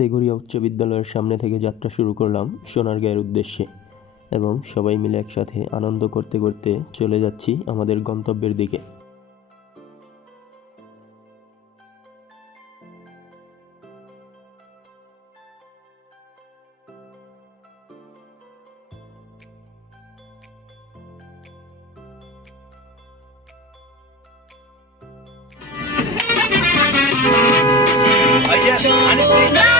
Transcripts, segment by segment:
তেঘরিয়া উচ্চ বিদ্যালয়ের সামনে থেকে যাত্রা শুরু করলাম সোনারগাঁয়ের উদ্দেশ্যে এবং সবাই মিলে একসাথে আনন্দ করতে করতে চলে যাচ্ছি আমাদের গন্তব্যের দিকে। না ঘুরে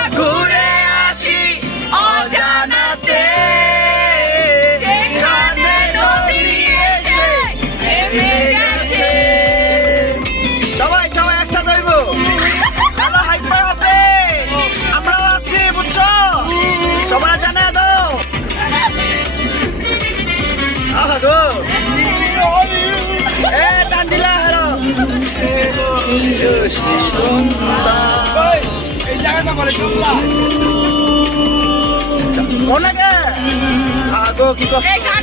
কি কষ্ট।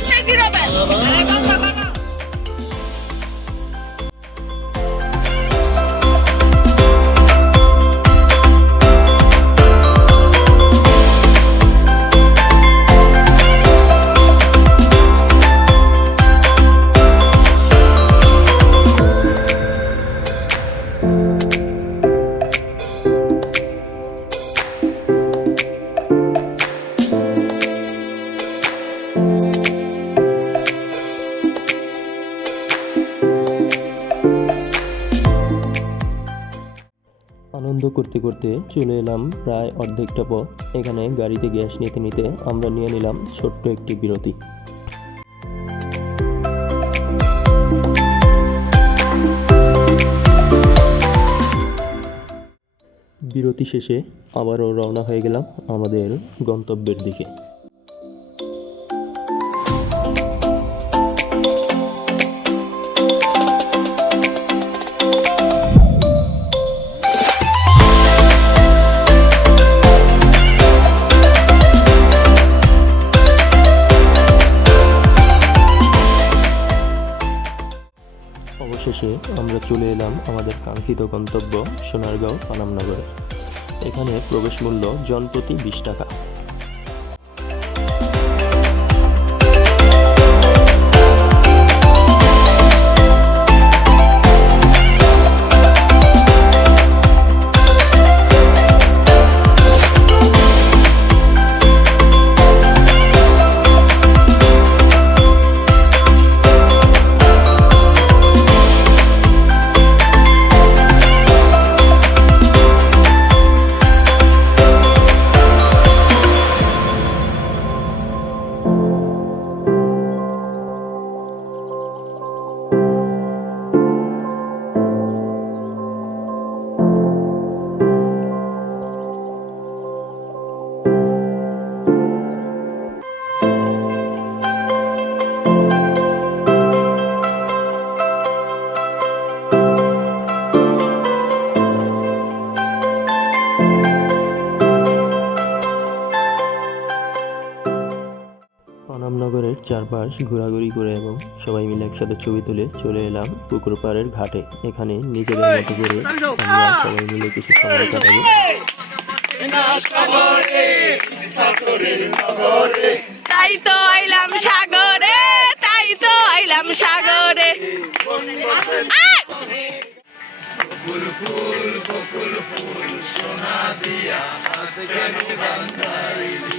আনন্দ করতে করতে চলে এলাম প্রায় অর্ধেকটা পথ। এখানে গাড়িতে গ্যাস নিতে নিতে আমরা নিয়ে নিলাম ছোট্ট একটি বিরতি। বিরতি শেষে আবারও রওনা হয়ে গেলাম আমাদের গন্তব্যের দিকে। অবশেষে আমরা চলে এলাম আমাদের কাঙ্ক্ষিত গন্তব্য সোনারগাঁও পানামনগরে। এখানে প্রবেশ মূল্য জনপ্রতি বিশ টাকা। চারপাশ ঘোরাঘুরি করে এবং সবাই মিলে একসাথে ছবি তুলে চলে এলাম পুকুর পাড়ের ঘাটে। এখানে নিজেদের মতো করে আমরা সবাই মিলে কিছু সময় কাটাবো। তাই তো আইলাম সাগরে তাই তো আইলাম সাগরে। আয়! এই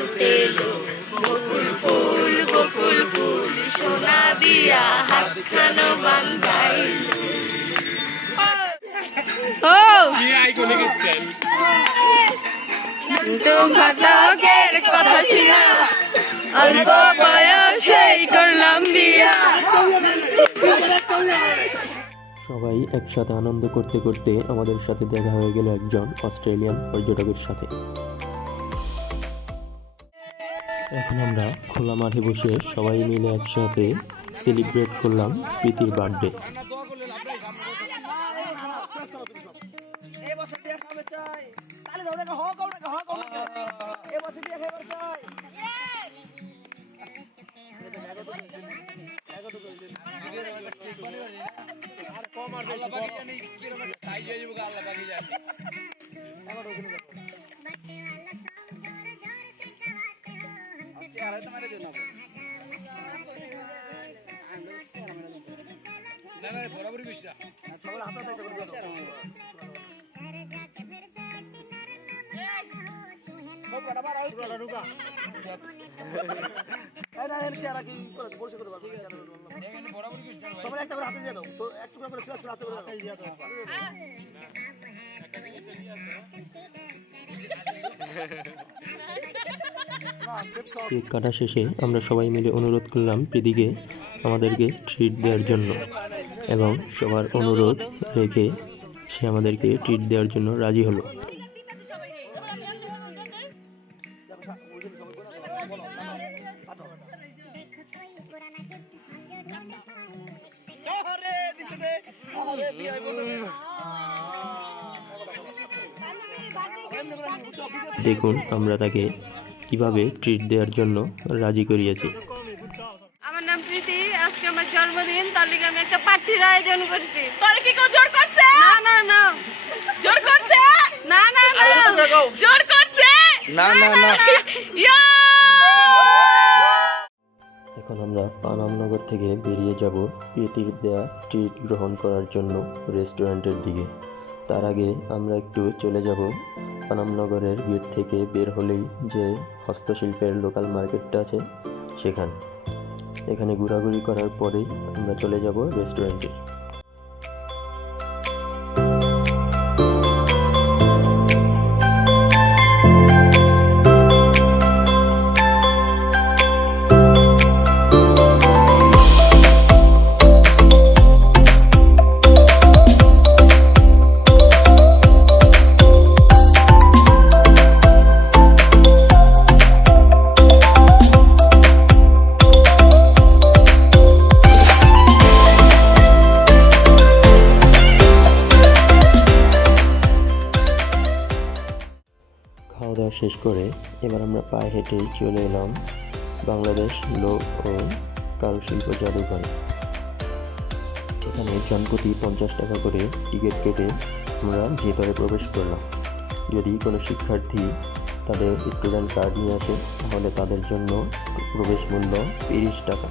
সবাই একসাথে আনন্দ করতে করতে আমাদের সাথে দেখা হয়ে গেল একজন অস্ট্রেলিয়ান পর্যটকের সাথে। এখন আমরা খোলা মাঠে বসে সবাই মিলে একসাথে সেলিব্রেট করলাম প্রীতির বার্থডে। চেহারা তো মেরে দেন না না বরাবরই বেশি না সবার হাতে হাতে করে দিও সব কাটা বার আউট রুকা রুকা এই না এর চেহারা কি করে পরিষ্কার করতে পারব দেখেন বরাবরই বেশি না সবার একটা করে হাতে দিয়ে দাও। তো এক টুকরা করে সুয়াস করে হাতে করে দাও। দিয়ে দাও। কেক কাটা শেষে আমরা সবাই মিলে অনুরোধ করলাম প্রীতিকে আমাদেরকে ট্রিট দেওয়ার জন্য। এবং সবার অনুরোধ রেখে সে আমাদেরকে ট্রিট দেওয়ার জন্য রাজি হলো। দেখুন, আমরা তাকে কীভাবে ট্রিট দেওয়ার জন্য রাজি করিয়েছি আমার নাম প্রীতি আজকে আমার জন্মদিন তার লিগে আমি একটা পার্টির আয়োজন করছি। তোর কি কেউ জোর করছে? না না না। জোর করছে? না না না। জোর করছে? না না না। এখন আমরা পানামনগর থেকে বেরিয়ে যাব প্রীতির দেয়া ট্রিট গ্রহণ করার জন্য রেস্টুরেন্টের দিকে। তার আগে আমরা একটু চলে যাব পানামনগরের গেট থেকে বের হলেই যে হস্তশিল্পের লোকাল মার্কেটটা আছে সেখানে। এখানে ঘোরাঘুরি করার পরেই আমরা চলে যাব রেস্টুরেন্টে শেষ করে এবার আমরা পায়ে হেঁটেই চলে এলাম বাংলাদেশ লোক ও কারুশিল্প জাদুঘর। এখানে জনপ্রতি পঞ্চাশ টাকা করে টিকিট কেটে আমরা ভেতরে প্রবেশ করলাম। যদি কোনো শিক্ষার্থী তাদের স্টুডেন্ট কার্ড নিয়ে আসে, তাহলে তাদের জন্য প্রবেশ মূল্য তিরিশ টাকা।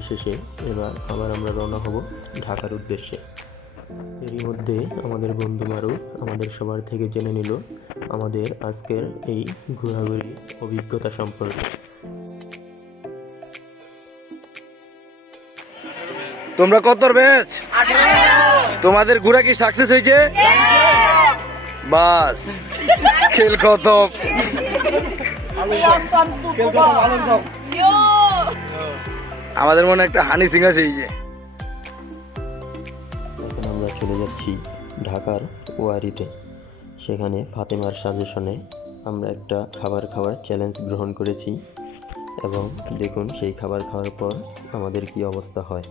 শেষে এবার আবার আমরা রওনা হব ঢাকার উদ্দেশ্যে। এরই মধ্যে আমাদের বন্ধু মারু আমাদের সবার থেকে জেনে নিল আমাদের আজকের এই ঘোরাঘুরি অভিজ্ঞতা সম্পর্কে। তোমরা কত ব্যাচ তোমাদের ঘোরা কি সাকসেস হয়েছে? বাস। খেল খতম। আমাদের মনে একটা হানি সিং আছে এই যে। এখন আমরা চলে যাচ্ছি ঢাকার ওয়ারিতে। সেখানে ফাতেমার সাজেশনে আমরা একটা খাবার খাওয়ার চ্যালেঞ্জ গ্রহণ করেছি এবং দেখুন সেই খাবার খাওয়ার পর আমাদের কি অবস্থা হয়।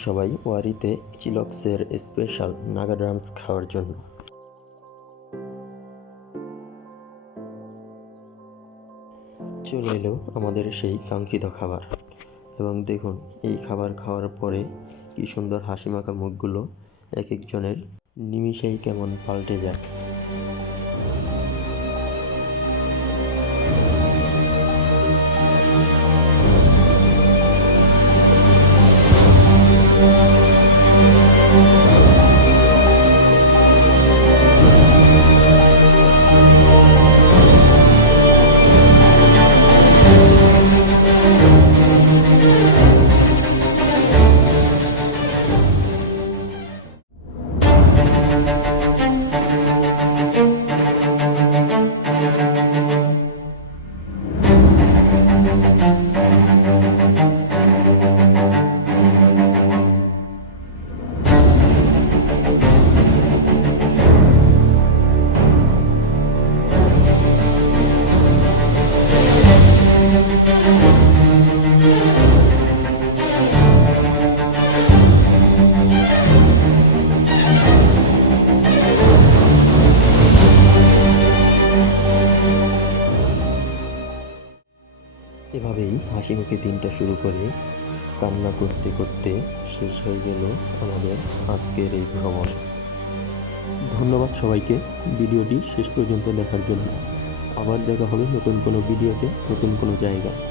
সবাই ওয়ারিতে চিলক্সের স্পেশাল নাগা ড্রামস খাওয়ার জন্য। চলে এলো আমাদের সেই কাঙ্ক্ষিত খাবার। এবং দেখুন, এই খাবার খাওয়ার পরে কি সুন্দর হাসি মাখা মুখগুলো এক একজনের নিমিষেই কেমন পাল্টে যায়। হাসি মুখে দিনটা শুরু করে কান্না করতে করতে শেষ হয়ে গেল আমাদের আজকের এই ভ্রমণ। ধন্যবাদ সবাইকে। ভিডিওটি শেষ পর্যন্ত দেখার জন্য। আবার দেখা হবে নতুন কোনো ভিডিওতে, নতুন কোনো জায়গায়।